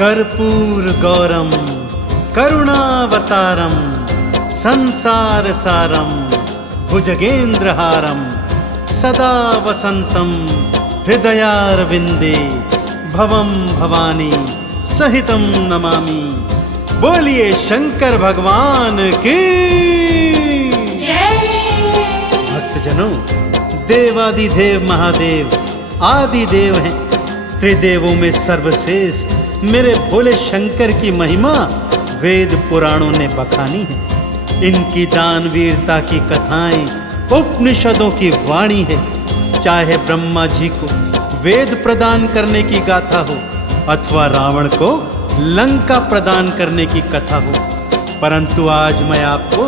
कर्पूर गौरम करुणावतारम संसार सारम भुजगेंद्रहारम सदा वसंतम हृदयारविंदे भवम भवानी सहितम नमामि। बोलिए शंकर भगवान की जय। भक्तजनों, देवादिदेव महादेव आदि देव हैं। त्रिदेवों में सर्वश्रेष्ठ मेरे भोले शंकर की महिमा वेद पुराणों ने बखानी है। इनकी दानवीरता की कथाएं उपनिषदों की वाणी है। चाहे ब्रह्मा जी को वेद प्रदान करने की गाथा हो अथवा रावण को लंका प्रदान करने की कथा हो, परंतु आज मैं आपको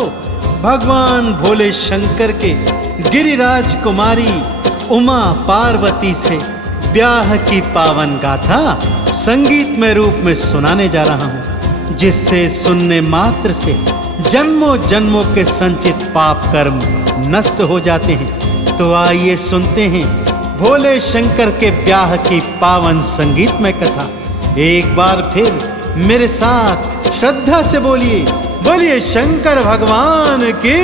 भगवान भोले शंकर के गिरिराज कुमारी उमा पार्वती से ब्याह की पावन गाथा संगीतमय रूप में सुनाने जा रहा हूँ, जिससे सुनने मात्र से जन्मों जन्मों के संचित पाप कर्म नष्ट हो जाते हैं। तो आइए सुनते हैं भोले शंकर के ब्याह की पावन संगीतमय कथा। एक बार फिर मेरे साथ श्रद्धा से बोलिए, बोलिए शंकर भगवान की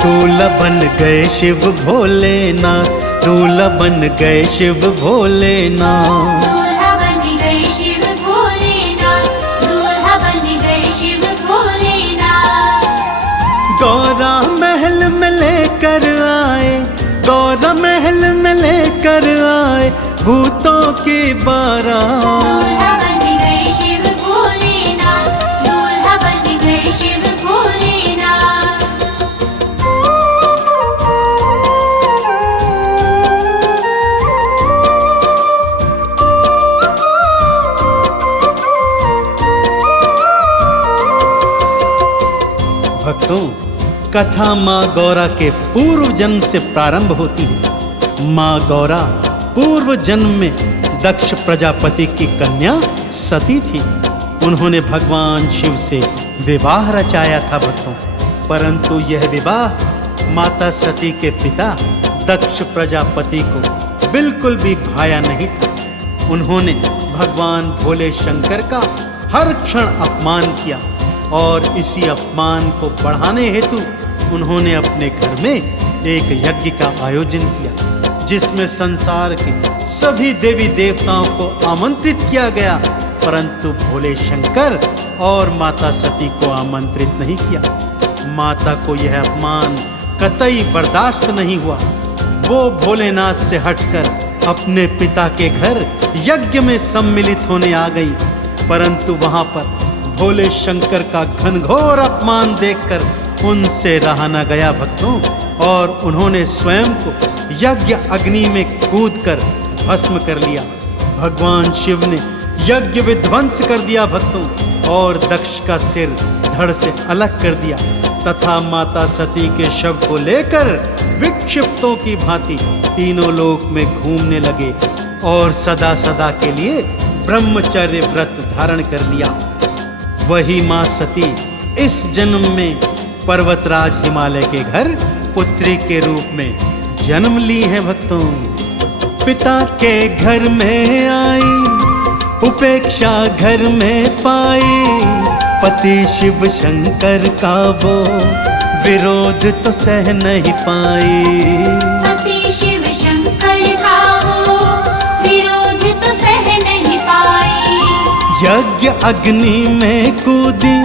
दूल्हा बन गए शिव भोलेनाथ, दूल्हा बन गए शिव भोलेनाथ। दूल्हा बन गए शिव भोलेनाथ, दूल्हा बन गए शिव भोलेनाथ। गौरा महल में लेकर आए, गौरा महल में लेकर आए भूतों की बारात। दूल्हा बन गए शिव भोलेनाथ, दूल्हा बन गए शिव भोलेनाथ। भक्तों, कथा माँ गौरा के पूर्व जन्म से प्रारंभ होती है। माँ गौरा पूर्व जन्म में दक्ष प्रजापति की कन्या सती थी। उन्होंने भगवान शिव से विवाह रचाया था भक्तों, परंतु यह विवाह माता सती के पिता दक्ष प्रजापति को बिल्कुल भी भाया नहीं था। उन्होंने भगवान भोले शंकर का हर क्षण अपमान किया और इसी अपमान को बढ़ाने हेतु उन्होंने अपने घर में एक यज्ञ का आयोजन किया, जिसमें संसार के सभी देवी देवताओं को आमंत्रित किया गया, परंतु भोले शंकर और माता सती को आमंत्रित नहीं किया। माता को यह अपमान कतई बर्दाश्त नहीं हुआ। वो भोलेनाथ से हटकर अपने पिता के घर यज्ञ में सम्मिलित होने आ गई, परंतु वहां पर भोले शंकर का घनघोर अपमान देखकर उनसे रहा न गया भक्तों, और उन्होंने स्वयं को यज्ञ अग्नि में कूदकर भस्म कर लिया। भगवान शिव ने यज्ञ विध्वंस कर दिया भक्तों, और दक्ष का सिर धड़ से अलग कर दिया तथा माता सती के शव को लेकर विक्षिप्तों की भांति तीनों लोक में घूमने लगे और सदा सदा के लिए ब्रह्मचर्य व्रत धारण कर लिया। वही माँ सती इस जन्म में पर्वतराज हिमालय के घर पुत्री के रूप में जन्म ली है भक्तों। पिता के घर में आई, उपेक्षा घर में पाई, पति शिव शंकर का वो विरोध तो सह नहीं पाई। पति शिव शंकर का वो विरोध तो सह नहीं पाई। यज्ञ अग्नि में कूदी,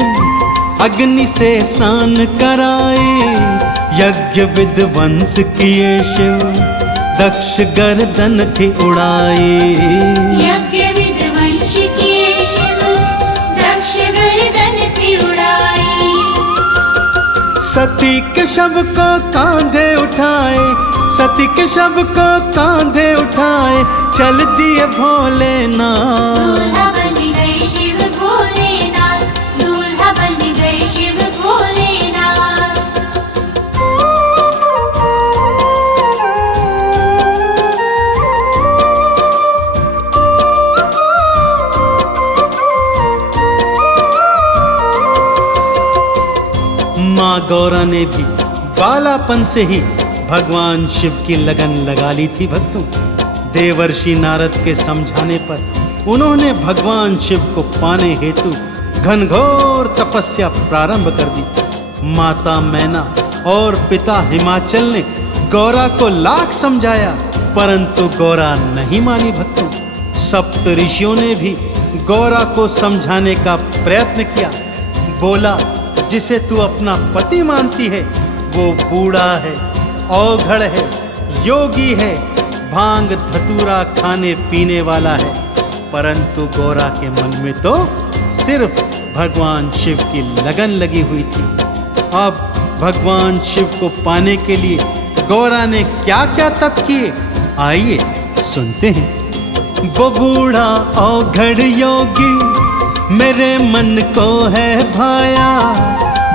अग्नि से स्नान कराए, यज्ञ विध्वंस किए शिव दक्ष गर्दन थी उड़ाई। यज्ञ विध्वंस किए शिव दक्ष गर्दन थी उड़ाई। सती के शव को कांधे उठाए, सती के शव को कांधे उठाए चल दिए भोलेनाथ। दूल्हा बन गए शिव भोलेनाथ, दूल्हा बन गए शिव भोलेनाथ। माँ गौरा ने भी बालापन से ही भगवान शिव की लगन लगा ली थी भक्तों। देवर्षि नारद के समझाने पर उन्होंने भगवान शिव को पाने हेतु घनघोर तपस्या प्रारंभ कर दी। माता मैना और पिता हिमाचल ने गौरा को लाख समझाया, परंतु गौरा नहीं मानी भक्तों। सप्त ऋषियों ने भी गौरा को समझाने का प्रयत्न किया। बोला, जिसे तू अपना पति मानती है वो बूढ़ा है, औघड़ है, योगी है, भांग धतूरा खाने पीने वाला है। परंतु गौरा के मन में तो सिर्फ भगवान शिव की लगन लगी हुई थी। अब भगवान शिव को पाने के लिए गौरा ने क्या क्या तप किए, आइए सुनते हैं। वो बूढ़ा औघड़ योगी मेरे मन को है भाया,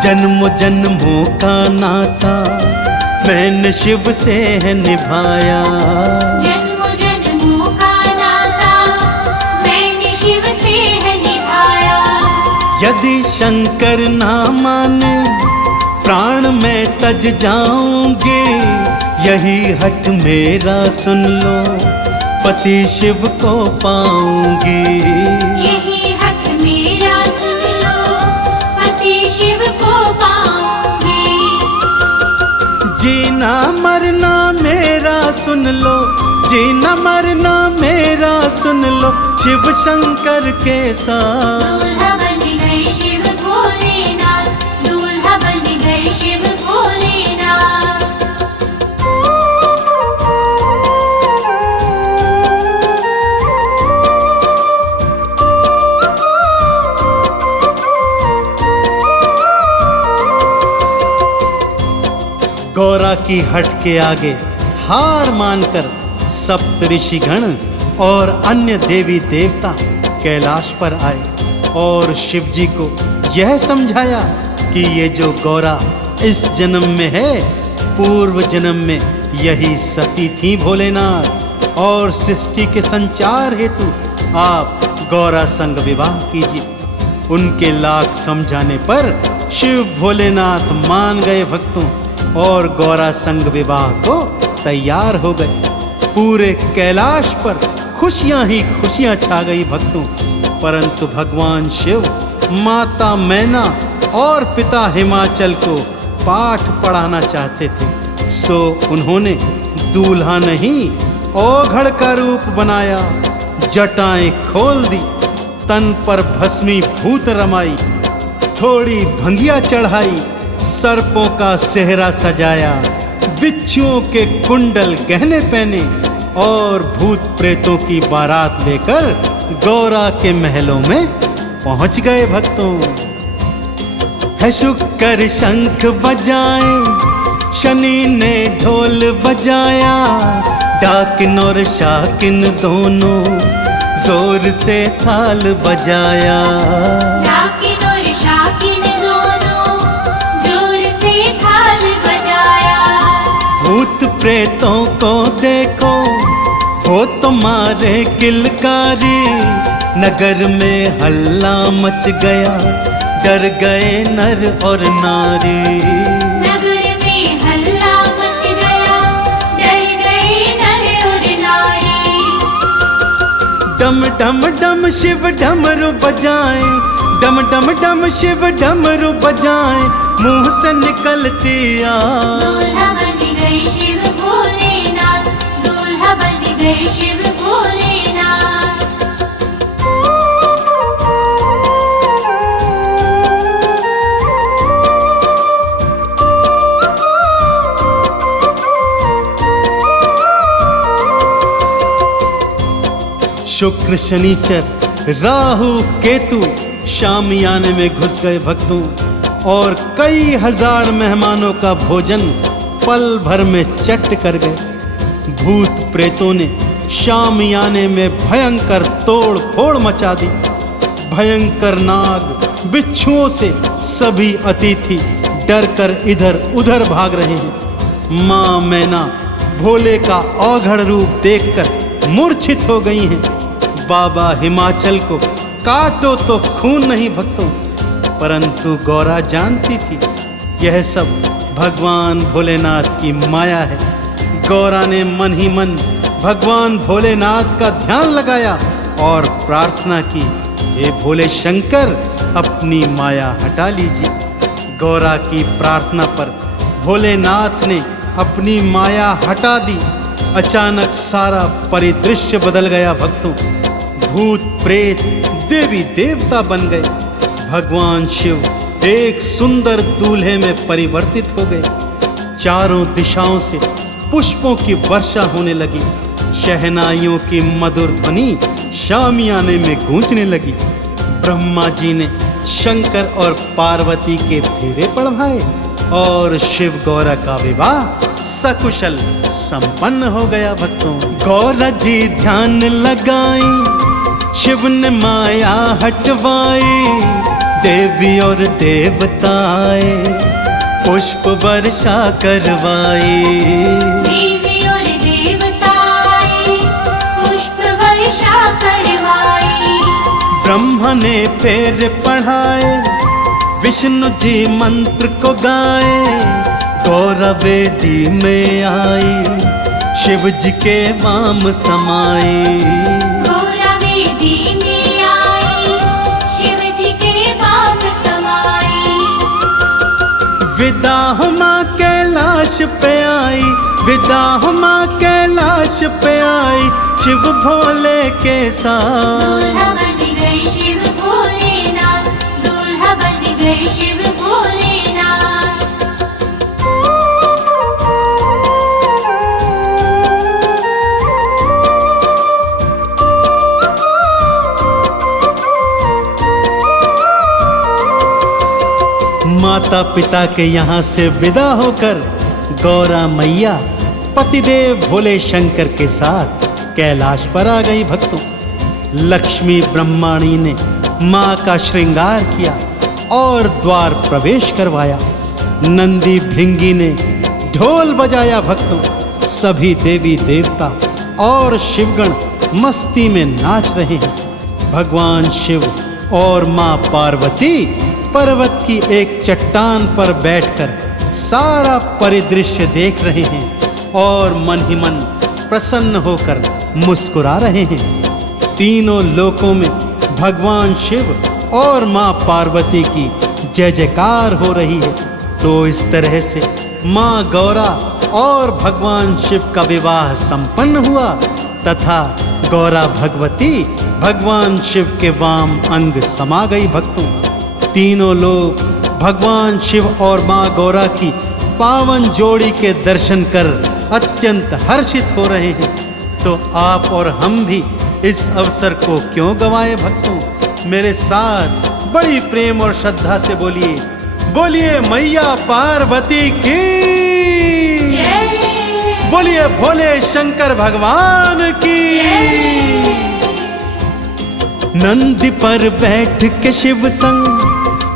जन्म जन्मों का नाता मैंने शिव से है निभाया। जन्म जन्मों का नाता मैंने शिव से है निभाया। यदि शंकर ना माने प्राण में तज जाऊंगे, यही हठ मेरा सुन लो पति शिव को पाऊंगी। यही हक मेरा सुन लो पति शिव को पाऊंगी। जीना मरना मेरा सुन लो, जीना मरना मेरा सुन लो शिव शंकर के साथ। दूल्हा बन गए शिव भोलेनाथ, दूल्हा बन गए शिव भोलेनाथ। गौरा की हट के आगे हार मानकर सप्त ऋषिगण और अन्य देवी देवता कैलाश पर आए और शिव जी को यह समझाया कि ये जो गौरा इस जन्म में है, पूर्व जन्म में यही सती थी भोलेनाथ, और सृष्टि के संचार हेतु आप गौरा संग विवाह कीजिए। उनके लाख समझाने पर शिव भोलेनाथ मान गए भक्तों, और गौरा संग विवाह को तैयार हो गए। पूरे कैलाश पर खुशियां ही खुशियां छा गई भक्तों। परंतु भगवान शिव माता मैना और पिता हिमाचल को पाठ पढ़ाना चाहते थे, सो उन्होंने दूल्हा नहीं औघड़ का रूप बनाया। जटाएं खोल दी, तन पर भस्मी भूत रमाई, थोड़ी भंगिया चढ़ाई, सर्पों का सेहरा सजाया, बिच्छुओं के कुंडल गहने पहने, और भूत प्रेतों की बारात लेकर गौरा के महलों में पहुंच गए भक्तों। है शुक्र शंख बजाए, शनि ने ढोल बजाया, डाकिन और शाकिन दोनों जोर से थाल बजाया। डाकिन और शाकिन दोनों जोर से थाल बजाया। भूत प्रेतों को देखो वो तुम्हारे किलकारी, नगर में हल्ला मच गया, डर गए नर और नारी। नगर में हल्ला मच गया, डर गए नर और नारी। डम डम डम शिव डमरू बजाए, डम डम डम शिव डमरू बजाए, मुंह से निकलती आग। दूल्हा बन गए शिव भोलेनाथ, दूल्हा बन गए शिव भोलेनाथ। शुक्र शनिचर राहु केतु शामियाने में घुस गए भक्तों, और कई हजार मेहमानों का भोजन पल भर में चट कर गए। भूत प्रेतों ने शामियाने में भयंकर तोड़ फोड़ मचा दी। भयंकर नाग बिच्छुओं से सभी अतिथि डर कर इधर उधर भाग रहे हैं। माँ मैना भोले का औघड़ रूप देखकर मूर्छित हो गई हैं। बाबा हिमाचल को काटो तो खून नहीं भक्तों, परंतु गौरा जानती थी यह सब भगवान भोलेनाथ की माया है। गौरा ने मन ही मन भगवान भोलेनाथ का ध्यान लगाया और प्रार्थना की, हे भोले शंकर, अपनी माया हटा लीजिए। गौरा की प्रार्थना पर भोलेनाथ ने अपनी माया हटा दी। अचानक सारा परिदृश्य बदल गया भक्तों। भूत प्रेत देवी देवता बन गए। भगवान शिव एक सुंदर दूल्हे में परिवर्तित हो गए। चारों दिशाओं से पुष्पों की वर्षा होने लगी। शहनाइयों की मधुर ध्वनि शामियाने में गूंजने लगी। ब्रह्मा जी ने शंकर और पार्वती के फेरे पढ़वाए और शिव गौरा का विवाह सकुशल संपन्न हो गया भक्तों। गौरा जी ध्यान लगाई, शिव ने माया हटवाई। देवी और देवता आए, पुष्प वर्षा करवाई। देवी और देवता आए, पुष्प वर्षा करवाई। ब्रह्मा ने फेर पढ़ाए, विष्णु जी मंत्र को गाए। गौरा वेदी में आई, शिव जी के वाम समाई। गौरा वेदी में आई, शिव जी के वाम समाई। विदा हो माँ कैलाश पे आई, विदा हो माँ कैलाश पे आई। शिव भोले के साथ दूल्हा बन गए शिव भोलेनाथ, दूल्हा बन गए शिव भोलेनाथ। माता पिता के यहाँ से विदा होकर गौरा मैया पतिदेव भोले शंकर के साथ कैलाश पर आ गई भक्तों। लक्ष्मी ब्रह्माणी ने माँ का श्रृंगार किया और द्वार प्रवेश करवाया। नंदी भृंगी ने ढोल बजाया भक्तों। सभी देवी देवता और शिवगण मस्ती में नाच रहे हैं। भगवान शिव और माँ पार्वती पर्वत की एक चट्टान पर बैठकर सारा परिदृश्य देख रहे हैं और मन ही मन प्रसन्न होकर मुस्कुरा रहे हैं। तीनों लोकों में भगवान शिव और माँ पार्वती की जय जयकार हो रही है। तो इस तरह से माँ गौरा और भगवान शिव का विवाह संपन्न हुआ तथा गौरा भगवती भगवान शिव के वाम अंग समा गई भक्तों। तीनों लोग भगवान शिव और माँ गौरा की पावन जोड़ी के दर्शन कर अत्यंत हर्षित हो रहे हैं। तो आप और हम भी इस अवसर को क्यों गंवाए भक्तों। मेरे साथ बड़ी प्रेम और श्रद्धा से बोलिए, बोलिए मैया पार्वती की, बोलिए भोले शंकर भगवान की। नंदी पर बैठ के शिव संग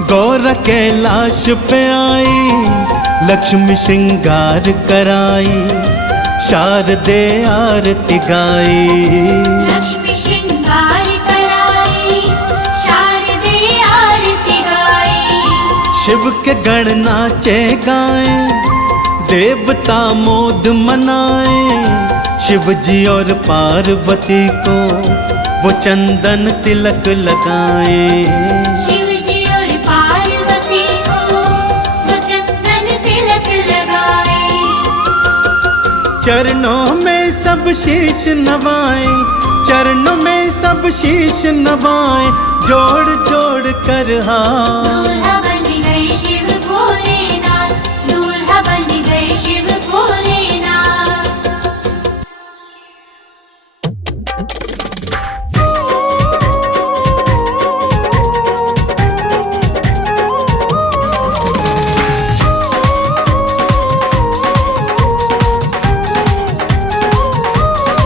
गौरा कैलाश पे आई। लक्ष्मी श्रृंगार कराई, शारदे आरती गाई। लक्ष्मी श्रृंगार कराई, शारदे आरती गाई। शिव के गण नाचे गाए, देवता मोद मनाए। शिव जी और पार्वती को वो चंदन तिलक लगाए। शिव जी और पार्वती को वो चंदन तिलक लगाए। चरणों में सब शीश नवाए, चरणों में सब शीश नवाए। जोड़ जोड़ कर हाथ, दूल्हा बन गए शिव भोलेनाथ, दूल्हा बन गए शिव भोलेनाथ।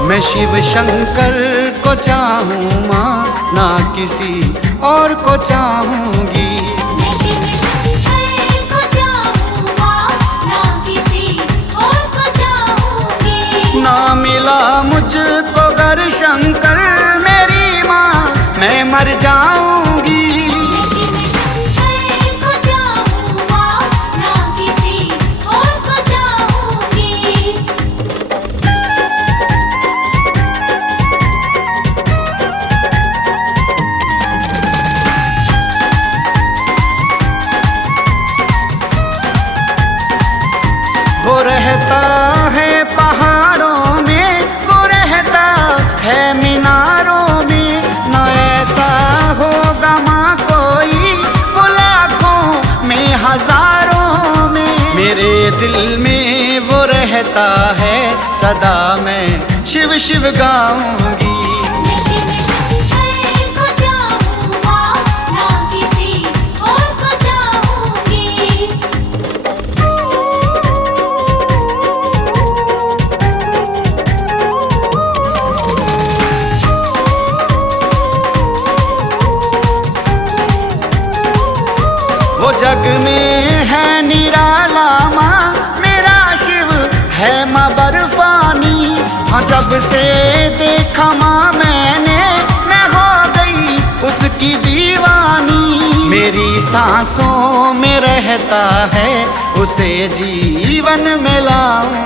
मैं शिव शंकर को चाहूँ माँ, ना किसी और को चाहूँगी। मैं शिव शंकर को चाहूँ माँ, ना किसी और को चाहूँगी। ना मिला मुझको गर शंकर मेरी माँ, मैं मर जाऊँगी। मैं शिव शंकर को चाहूँ माँ, ना रहता है पहाड़ों में, वो रहता है मीनारों में। न ऐसा होगा माँ कोई, वो लाखों में हजारों में। मेरे दिल में वो रहता है, सदा मैं शिव शिव गाऊंगी। मैं शिव शंकर को चाहूँ माँ, ना किसी और को चाहूँगी। वो जग में है निराला माँ, मेरा शिव है माँ बर्फानी। हाँ जब से देखा माँ मैंने, मैं हो गई उसकी दीवानी। मेरी सांसों में रहता है, उसे जीवन में लाऊं।